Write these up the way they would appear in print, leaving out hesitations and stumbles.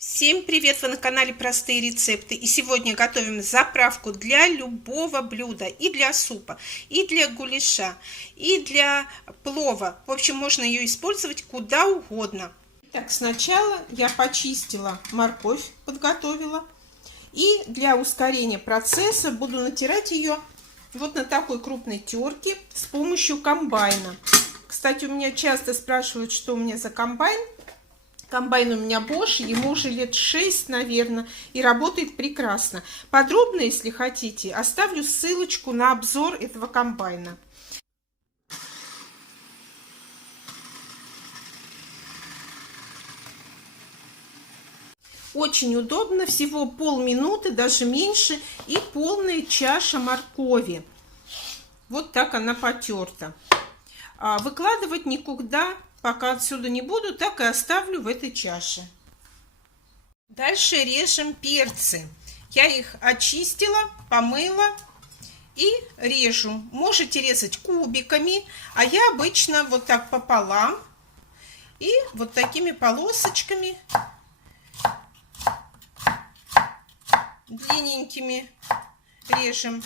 Всем привет! Вы на канале Простые рецепты. И сегодня готовим заправку для любого блюда. И для супа, и для гуляша, и для плова. В общем, можно ее использовать куда угодно. Так, сначала я почистила морковь, подготовила. И для ускорения процесса буду натирать ее вот на такой крупной терке с помощью комбайна. Кстати, у меня часто спрашивают, что у меня за комбайн. Комбайн у меня Bosch, ему уже лет 6, наверное, и работает прекрасно. Подробно, если хотите, оставлю ссылочку на обзор этого комбайна. Очень удобно, всего полминуты, даже меньше, и полная чаша моркови. Вот так она потерта. Выкладывать никуда пока отсюда не буду, так и оставлю в этой чаше. Дальше режем перцы. Я их очистила, помыла и режу. Можете резать кубиками, а я обычно вот так пополам и вот такими полосочками длинненькими режем.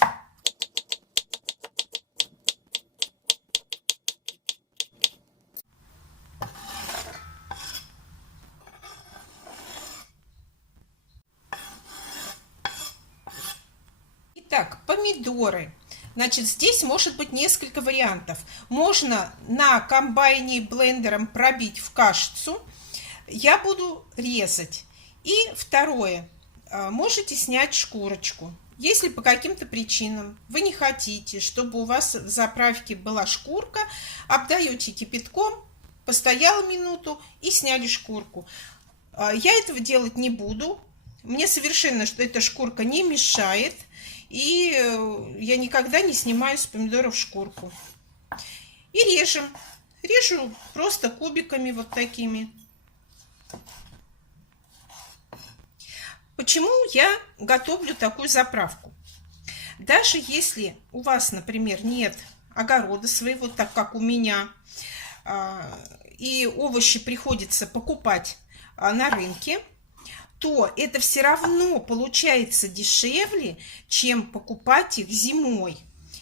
Итак, помидоры. Значит, здесь может быть несколько вариантов. Можно на комбайне блендером пробить в кашицу. Я буду резать. И второе. Можете снять шкурочку. Если по каким-то причинам вы не хотите, чтобы у вас в заправке была шкурка, обдаете кипятком, постояла минуту и сняли шкурку. Я этого делать не буду. Мне совершенно эта шкурка не мешает. И я никогда не снимаю с помидоров шкурку. И режем. Режу просто кубиками вот такими. Почему я готовлю такую заправку? Даже если у вас, например, нет огорода своего, так как у меня, и овощи приходится покупать на рынке, то это все равно получается дешевле, чем покупать их зимой.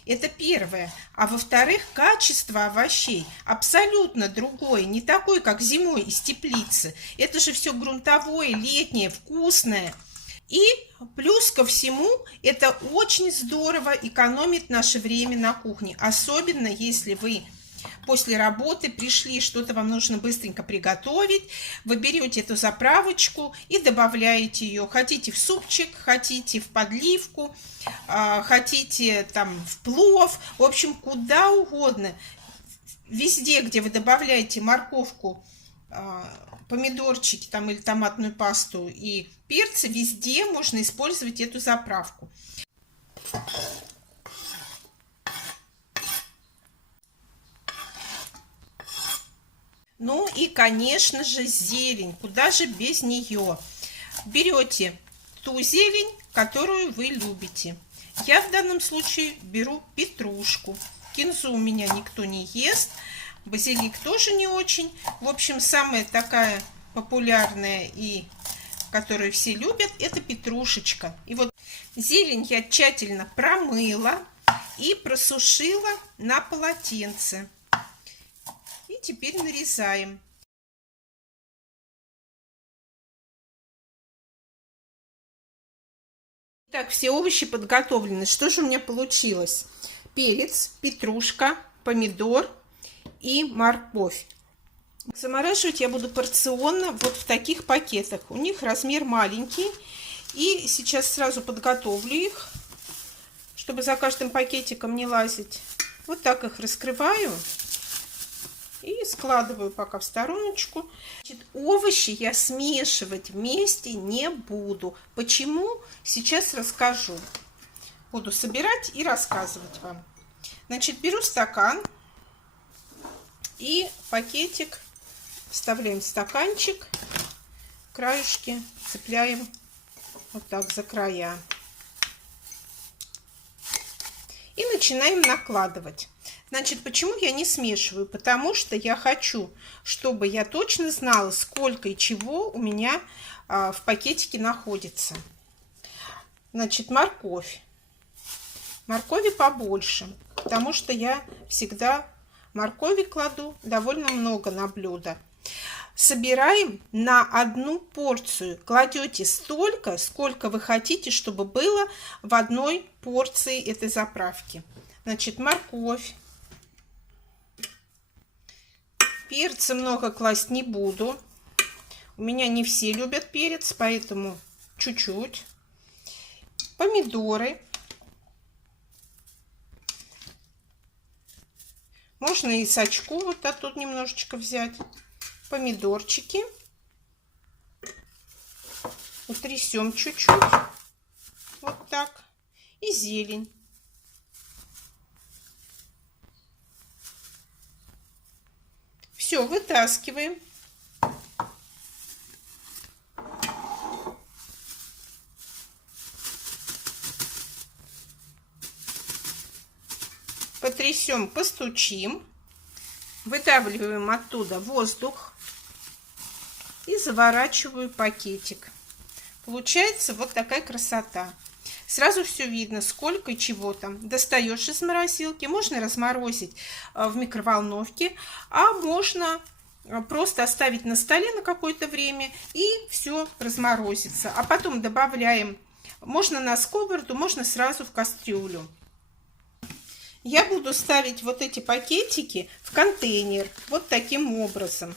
Это первое. А во-вторых, качество овощей абсолютно другое, не такое, как зимой из теплицы. Это же все грунтовое, летнее, вкусное. И плюс ко всему, это очень здорово экономит наше время на кухне. Особенно, если вы после работы пришли, что-то вам нужно быстренько приготовить. Вы берете эту заправочку и добавляете ее. Хотите в супчик, хотите в подливку, хотите там в плов. В общем, куда угодно. Везде, где вы добавляете морковку, помидорчики там, или томатную пасту и перцы, везде можно использовать эту заправку. Ну и, конечно же, зелень. Куда же без нее? Берете ту зелень, которую вы любите. Я в данном случае беру петрушку. Кинзу у меня никто не ест. Базилик тоже не очень. В общем, самая такая популярная и которую все любят, это петрушечка. И вот зелень я тщательно промыла и просушила на полотенце. И теперь нарезаем. Так, все овощи подготовлены. Что же у меня получилось? Перец, петрушка, помидор и морковь. Замораживать я буду порционно вот в таких пакетах. У них размер маленький. И сейчас сразу подготовлю их, чтобы за каждым пакетиком не лазить. Вот так их раскрываю. И складываю пока в стороночку. Значит, овощи я смешивать вместе не буду. Почему? Сейчас расскажу. Буду собирать и рассказывать вам. Значит, беру стакан и пакетик вставляем в стаканчик. Краюшки цепляем вот так за края. И начинаем накладывать. Значит, почему я не смешиваю? Потому что я хочу, чтобы я точно знала, сколько и чего у меня в пакетике находится. Значит, морковь. Моркови побольше, потому что я всегда моркови кладу довольно много на блюдо. Собираем на одну порцию. Кладете столько, сколько вы хотите, чтобы было в одной порции этой заправки. Значит, морковь. Перца много класть не буду. У меня не все любят перец, поэтому чуть-чуть. Помидоры. Можно и сачку вот оттуда немножечко взять. Помидорчики. Утрясем чуть-чуть. Вот так. И зелень. Все, вытаскиваем. Потрясем, постучим. Выдавливаем оттуда воздух. И заворачиваю пакетик. Получается вот такая красота. Сразу все видно, сколько и чего там. Достаешь из морозилки. Можно разморозить в микроволновке. А можно просто оставить на столе на какое-то время. И все разморозится. А потом добавляем. Можно на сковороду, можно сразу в кастрюлю. Я буду ставить вот эти пакетики в контейнер вот таким образом.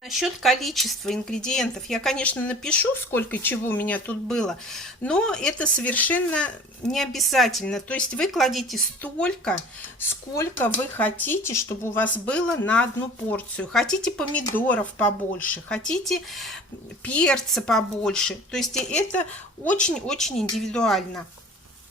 Насчет количества ингредиентов я, конечно, напишу, сколько чего у меня тут было, но это совершенно не обязательно. То есть вы кладите столько, сколько вы хотите, чтобы у вас было на одну порцию. Хотите помидоров побольше, хотите перца побольше. То есть это очень-очень индивидуально.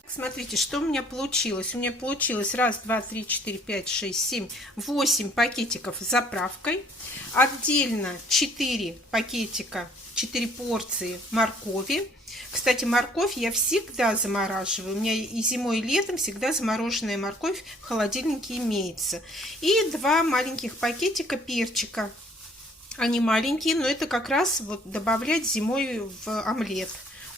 Смотрите, что у меня получилось. У меня получилось 1, 2, 3, 4, 5, 6, 7, 8 пакетиков с заправкой. Отдельно 4 пакетика, 4 порции моркови. Кстати, морковь я всегда замораживаю. У меня и зимой, и летом всегда замороженная морковь в холодильнике имеется. И 2 маленьких пакетика перчика. Они маленькие, но это как раз вот добавлять зимой в омлет.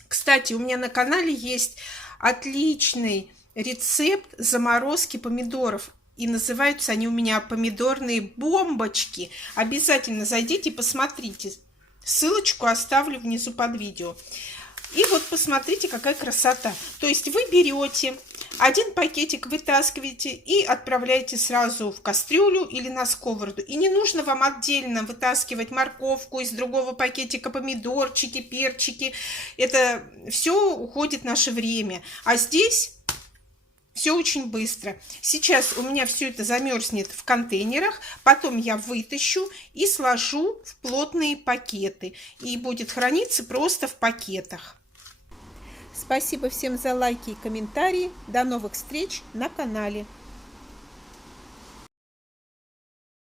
Кстати, у меня на канале есть отличный рецепт заморозки помидоров. И называются они у меня помидорные бомбочки. Обязательно зайдите и посмотрите. Ссылочку оставлю внизу под видео. И вот посмотрите, какая красота. То есть вы берете один пакетик, вытаскиваете и отправляете сразу в кастрюлю или на сковороду. И не нужно вам отдельно вытаскивать морковку из другого пакетика, помидорчики, перчики. Это все уходит наше время. А здесь все очень быстро. Сейчас у меня все это замерзнет в контейнерах, потом я вытащу и сложу в плотные пакеты. И будет храниться просто в пакетах. Спасибо всем за лайки и комментарии. До новых встреч на канале.